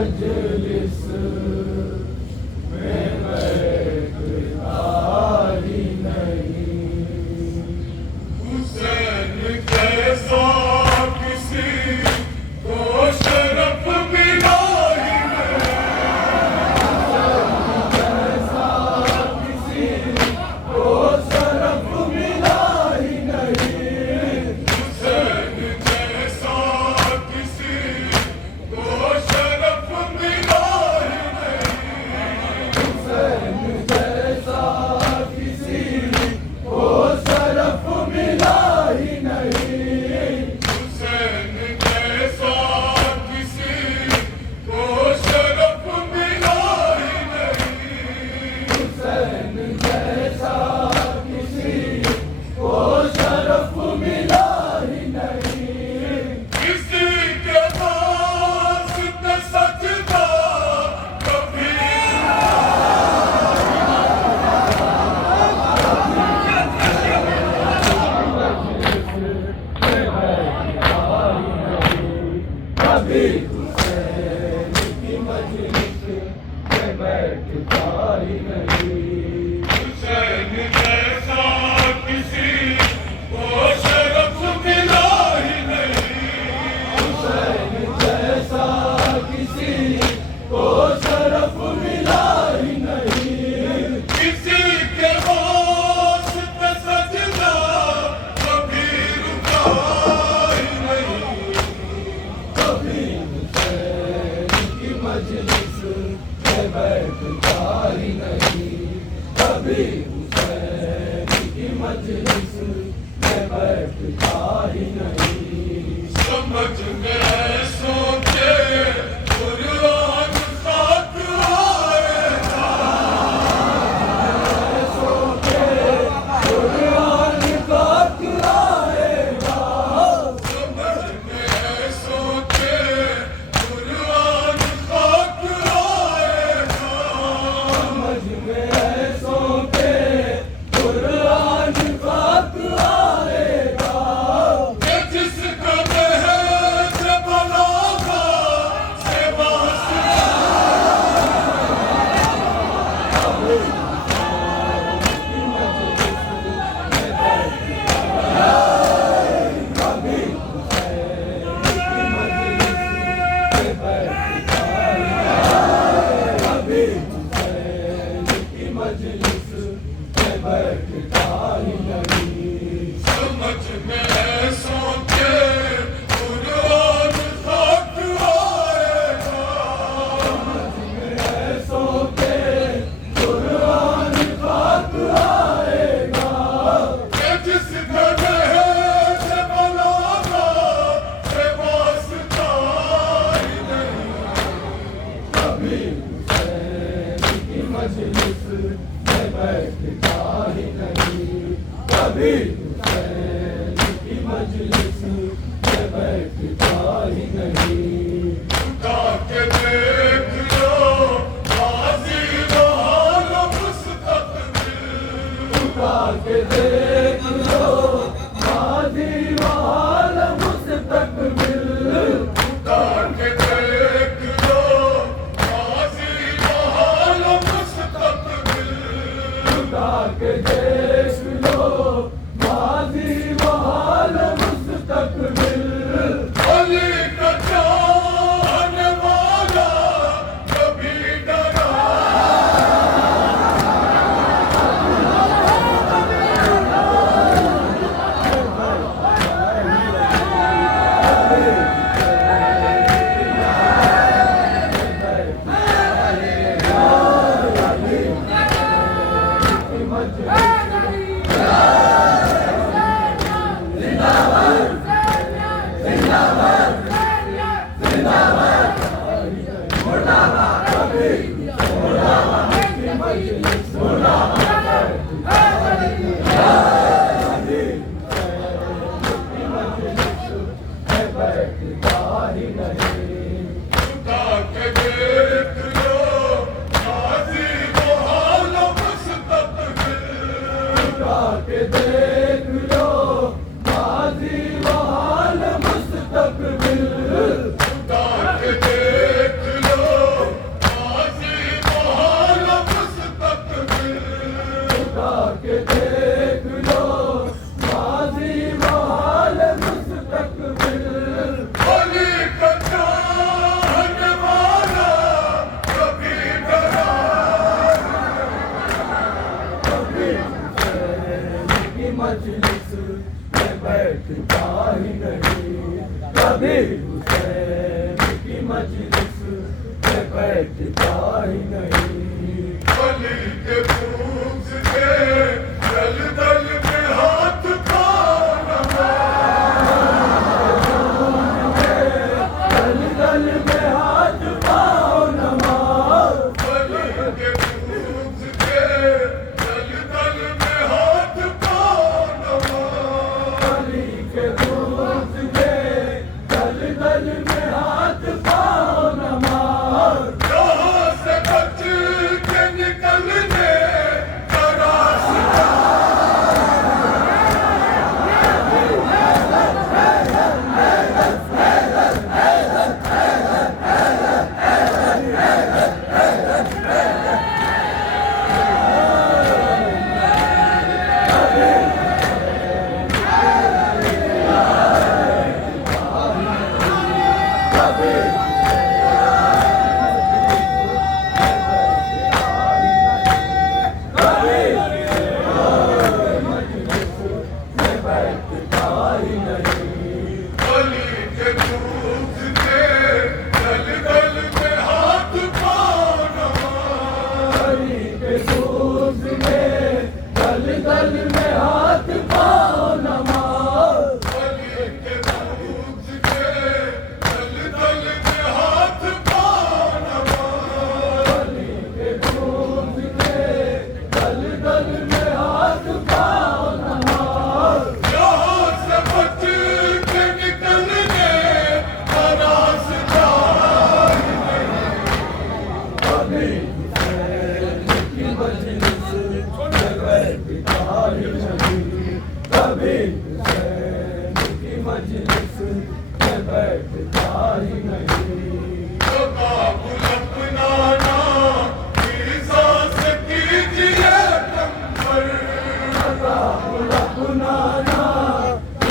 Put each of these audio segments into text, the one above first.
मजलिस में बैठता ही नहीं। हुसैन कैसा किसी को शरफ मिला ही नहीं। कैसा किसी को शरफ मिला ही नहीं। हुसैन जैसा किसी को शरफ मिला ही नहीं। हुसैन जैसा किसी को शरफ मिला ही नहीं। हुसैन जैसा किसी को शरफ मिला ही नहीं। हुसैन जैसा किसी को शरफ मिला ही नहीं। किसी के वास्ते सजदा कभी कभी हुसैन की मजलिस में बैठता ही नहीं। हुसैन जैसा किसी को शरफ मिला ही नहीं। हुसैन जैसा किसी को शरफ मिला ही नहीं। किसी के वास्ते सजदा कभी रुका ही नहीं। कभी हुसैन की मजलिस में बैठता ही नहीं। कभी हुसैन की मजलिस में बैठता ही नहीं। समझ में सोचे कुरान खाक आएगा। सोचे कुरान खाक आएगा। समझ में सोचे कुरान खाक आएगा। समझ में सोचे कुरान खाक आएगा। कि जिसका महज बलागा से वास्ता। कभी हुसैन की मजलिस में बैठता ही नहीं। कभी हुसैन की मजलिस में बैठता ही नहीं। समझ में सोचे कुरान खाक आएगा। समझ में सोचे कुरान खाक आएगा। कि जिसका महज बलागा से वास्ता ही नहीं। कभी हुसैन की मजलिस में बैठता ही नहीं। कभी हुसैन की मजलिस में बैठता ही नहीं। उठा के देख लो गाजी वाला मुस्तकबिल। उठा के देख लो गाजी वाला मुस्तकबिल। उठा के देख लो गाजी वाला मुस्तकबिल। उठा के देख लो गाजी वाला मुस्तकबिल। अली का चाहने वाला कभी डरा। देख लो कभी हुसैन की मजलिस में बैठता ही नहीं। अली के पूछ के दल दल में हाथ पाना, दल दल में हाथ पाओ नमाज। अली के पूछ के दल दल में हाथ पाना, अली के दूध के दल दल में हाथ पाओ नमाज। यहाँ से बच के निकलने का रास्ता, अली के पूछ के दल दल में हाथ पाना, अली के दूध में दल दल में हाथ पाओ नमाज। अली के पूछ के दल दल में हाथ पाना, अली के दूध के दल दल में हाथ पाओ नमाज। यहाँ से बच के निकलने का रास्ता, कभी हुसैन की मजलिस में बैठता ही नहीं। कभी हुसैन की मजलिस में बैठता ही नहीं। काबुल अपनाना की सांस कीजिए कंबर, अपनाना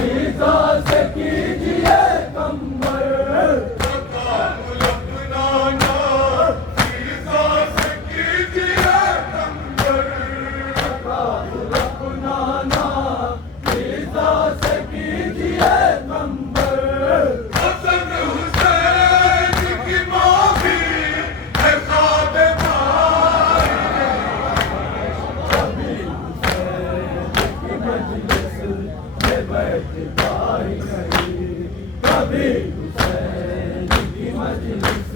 ईसा से कीजिए कंबर। काबुल अपनाना की सांस कीजिए कंबर, अपनाना ईसा से कीजिए कंबर। हसन हुसैन की माँ भी है ख्वाब माई, कभी हुसैन की मजलिस में बैठता ही नहीं। कभी हुसैन की मजलिस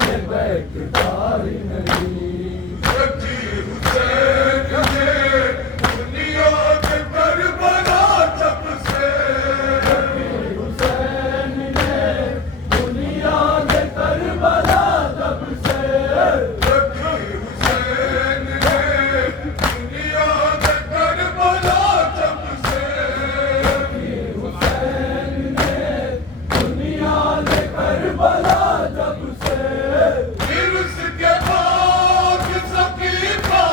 में बैठता ही नहीं। रखी हुसैन ने दुनिया के करबला जब से, हुसैन ने दुनिया में करबला जब से। रखी हुसैन ने दुनिया के करबला जब से, हुसैन ने दुनिया में करबला जब से। फिर उसके बाद सकीफा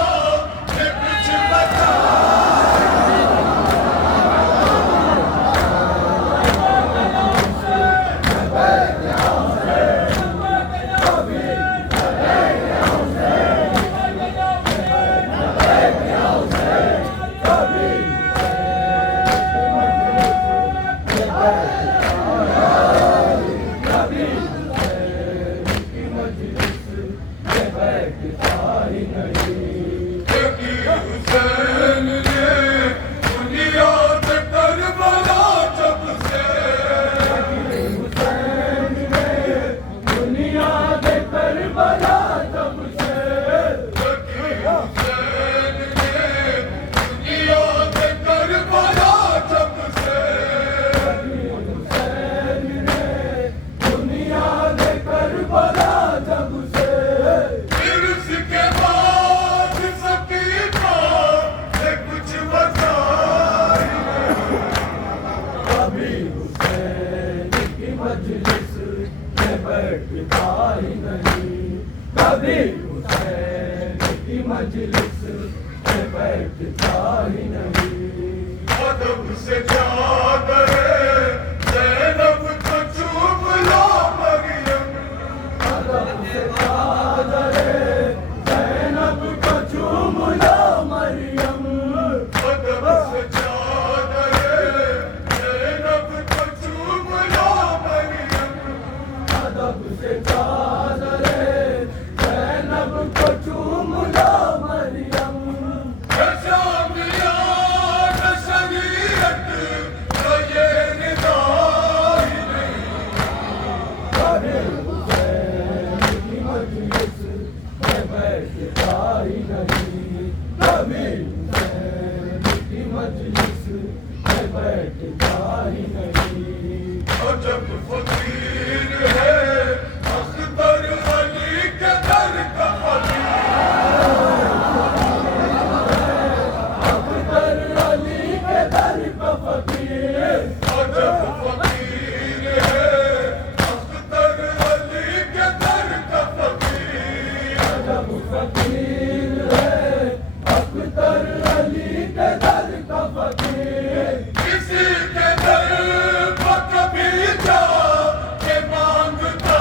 ने कुछ बचा, रखी हुसैन ने दुनिया के करबला जब से, दुनिया में करबला जब से। रखी हुसैन ने दुनिया के करबला जब से, हुसैन ने दुनिया में करबला जब से। फिर उसके बाद सकीफा ने कुछ बचा, कभी हुसैन की मजलिस में बैठता ही नहीं। कभी हुसैन की मजलिस में बैठता ही नहीं। अदब से चादर ज़ैनब को चूम लो मरियम, अदब से चादर ज़ैनब को चूम लो मरियम। अदब से चादर ज़ैनब को चूम लो मरियम, से चादरे ज़ैनब को चूम लो मरियम शामिया न शरीयत का ये निदा ही नहीं अरे हुसैन की मजलिस में बैठता ही नहीं कभी हुसैन की मजलिस में बैठता ही नहीं अजब फकीर है अख्तर अली के दर का फकीर अख्तर अली के दर का फकीर अजब फकीर है अख्तर अली के दर का फकीर जब फकीर है अख्तर अली के दर का फकीर किसी के दर पर कभी जा के मांगता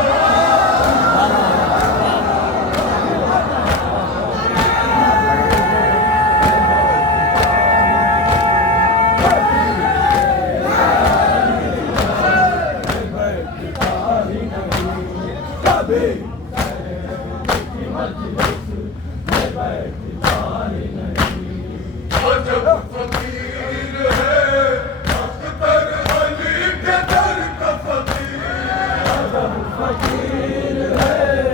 बैठता ही नहीं कभी की मजलिस में बैठता ही नहीं अजब फकीर है अख्तर अली के दर का फकीर जब फकीर है